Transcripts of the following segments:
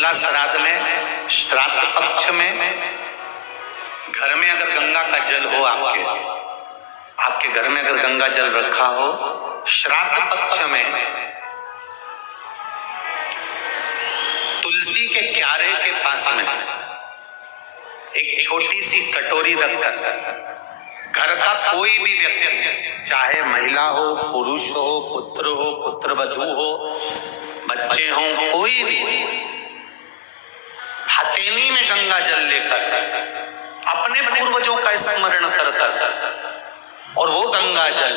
16 श्राद्ध में, श्राद्ध पक्ष में, घर में अगर गंगा का जल हो, आपके घर में अगर गंगा जल रखा हो, श्राद्ध पक्ष में तुलसी के क्यारे के पास में एक छोटी सी कटोरी रखकर घर का कोई भी व्यक्ति, चाहे महिला हो, पुरुष हो, पुत्रवधू हो, बच्चे हों, कोई भी हथेली में गंगा जल लेकर अपने पूर्वजों का स्मरण कर और वो गंगा जल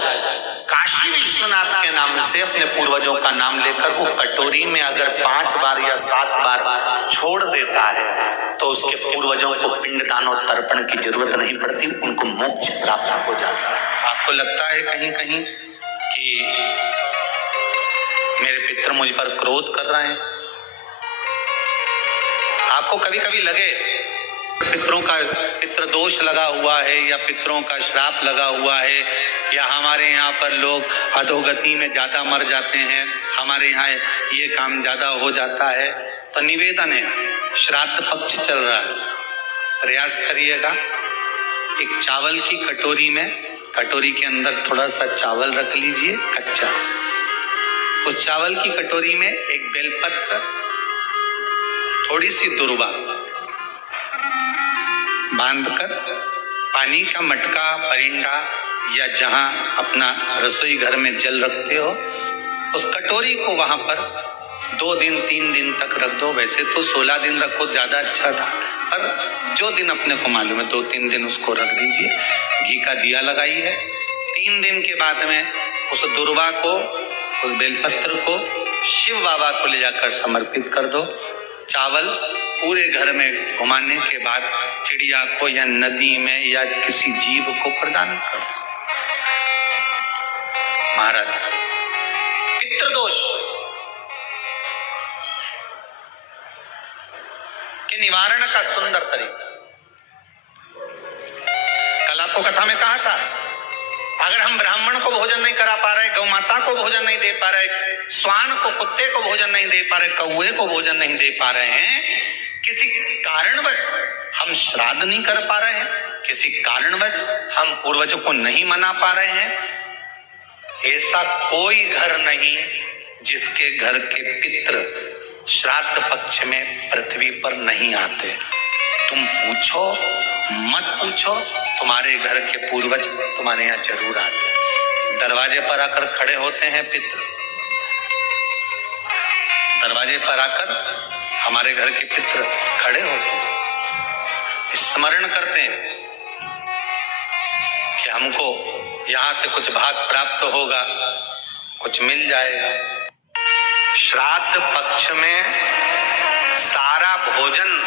काशी विश्वनाथ के नाम से अपने पूर्वजों का नाम लेकर वो कटोरी में अगर 5 बार या 7 बार छोड़ देता है तो उसके पूर्वजों को पिंडदान और तर्पण की जरूरत नहीं पड़ती, उनको मोक्ष प्राप्त हो जाता है। आपको लगता है कहीं कहीं कि मेरे पितर मुझ पर क्रोध कर रहे हैं? आपको कभी कभी लगे पितरों का पितृ दोष लगा हुआ है या पितरों का श्राप लगा हुआ है या हमारे यहाँ पर लोग अधोगति में ज्यादा मर जाते हैं, हमारे यहाँ ये काम ज्यादा हो जाता है, तो निवेदन है, श्राद्ध पक्ष चल रहा है, प्रयास करिएगा। एक चावल की कटोरी में, कटोरी के अंदर थोड़ा सा चावल रख लीजिए कच्चा, उस चावल की कटोरी में एक बेलपत्र, थोड़ी सी दुर्वा बांधकर पानी का मटका, परिंदा या जहां अपना रसोई घर में जल रखते हो, उस कटोरी को वहां पर 2 दिन 3 दिन तक रख दो। वैसे तो 16 दिन रखो, ज्यादा अच्छा था, पर जो दिन अपने को मालूम है 2-3 दिन उसको रख दीजिए। घी का दिया लगाइए। 3 दिन के बाद में उस दुर्वा को, उस बेलपत्र को शिव बाबा को ले जाकर समर्पित कर दो। चावल पूरे घर में घुमाने के बाद चिड़िया को या नदी में या किसी जीव को प्रदान कर दो। महाराज, पितृदोष के निवारण का सुंदर तरीका कल आपको कथा में कहा था। अगर हम ब्राह्मण को भोजन नहीं करा पा रहे, गौ माता को भोजन नहीं दे पा रहे, श्वान को, कुत्ते को भोजन नहीं दे पा रहे, कौए को भोजन नहीं दे पा रहे हैं, किसी कारणवश हम श्राद्ध नहीं कर पा रहे हैं, किसी कारणवश हम पूर्वजों को नहीं मना पा रहे हैं, ऐसा कोई घर नहीं जिसके घर के पितृ श्राद्ध पक्ष में पृथ्वी पर नहीं आते। तुम पूछो मत पूछो, तुम्हारे घर के पूर्वज तुम्हारे यहाँ जरूर आते। दरवाजे पर आकर खड़े होते हैं पितृ, दरवाजे पर आकर हमारे घर के पितृ खड़े होते हैं, स्मरण करते हैं कि हमको यहाँ से कुछ भाग प्राप्त होगा, कुछ मिल जाएगा। श्राद्ध पक्ष में सारा भोजन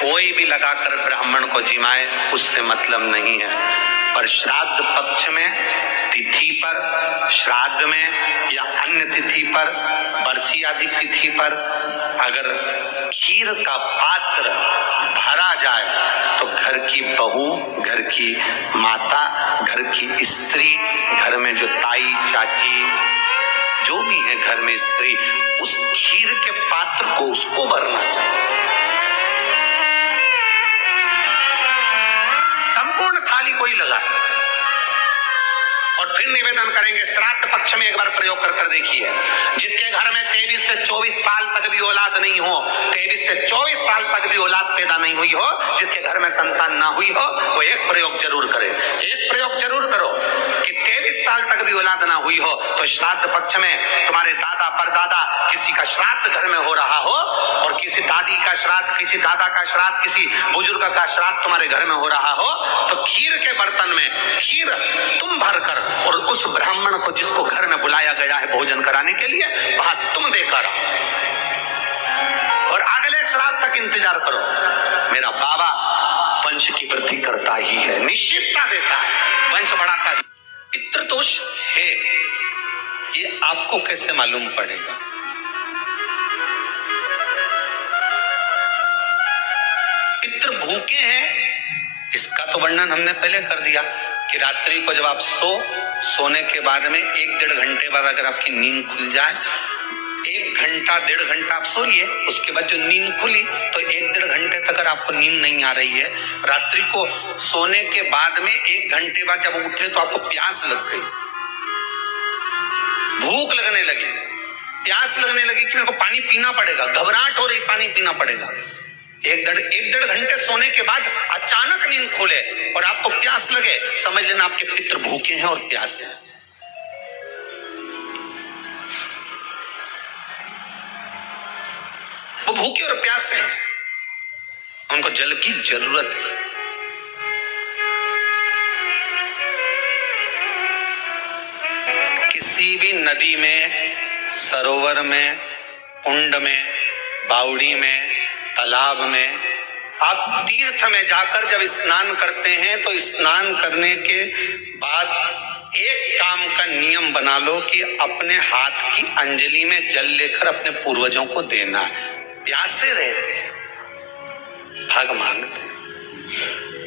कोई भी लगाकर ब्राह्मण को जिमाए, उससे मतलब नहीं है, पर श्राद्ध पक्ष में तिथि पर, श्राद्ध में या अन्य तिथि पर, बरसी आदि तिथि पर अगर खीर का पात्र भरा जाए तो घर की बहू, घर की माता, घर की स्त्री, घर में जो ताई चाची जो भी है घर में स्त्री, उस खीर के पात्र को उसको भरना चाहिए। संपूर्ण थाली कोई लगाए और फिर निवेदन करेंगे। श्राद्ध पक्ष में एक बार प्रयोग कर देखिए। जिसके घर में 23 से 24 साल तक भी औलाद नहीं हो, 23 से 24 साल तक भी औलाद पैदा नहीं हुई हो, जिसके घर में संतान ना हुई हो, वो एक प्रयोग जरूर करे। एक प्रयोग जरूर करो कि 23 साल तक भी औलाद ना हुई हो तो श्राद्ध पक्ष में तुम्हारे दादा परदादा किसी का श्राद्ध घर में हो रहा हो और किसी दादी का श्राद्ध, किसी दादा का श्राद्ध, किसी बुजुर्ग का श्राद्ध तुम्हारे घर में हो रहा हो तो खीर के बर्तन में खीर तुम भरकर और उस ब्राह्मण को जिसको घर में बुलाया गया है भोजन कराने के लिए, वहां तुम देकर और अगले श्राद्ध तक इंतजार करो। मेरा बाबा वंश की वृद्धि करता ही है, निश्चितता देता है, वंश बढ़ाता है। पितृदोष है, ये आपको कैसे मालूम पड़ेगा? पितृ भूखे हैं, इसका तो वर्णन हमने पहले कर दिया कि रात्रि को जब आप सोने के बाद में 1-1.5 घंटे बाद अगर आपकी नींद खुल जाए, 1 घंटा 1.5 घंटा आप सो लिए, उसके बाद जो नींद खुली तो 1-1.5 घंटे तक अगर आपको नींद नहीं आ रही है, रात्रि को सोने के बाद में 1 घंटे बाद जब उठे तो आपको प्यास लग गई, भूख लगने लगी, प्यास लगने लगी कि मेरे को पानी पीना पड़ेगा, घबराहट हो रही, पानी पीना पड़ेगा। 1-1.5 घंटे सोने के बाद अचानक नींद खुले और आपको प्यास लगे, समझ लेना आपके पितृ भूखे हैं और प्यासे हैं। वो भूखे और प्यासे हैं, उनको जल की जरूरत है। किसी भी नदी में, सरोवर में, कुंड में, बावड़ी में, तालाब में, आप तीर्थ में जाकर जब स्नान करते हैं तो स्नान करने के बाद एक काम का नियम बना लो कि अपने हाथ की अंजलि में जल लेकर अपने पूर्वजों को देना है। प्यासे रहते हैं, भाग मांगते हैं।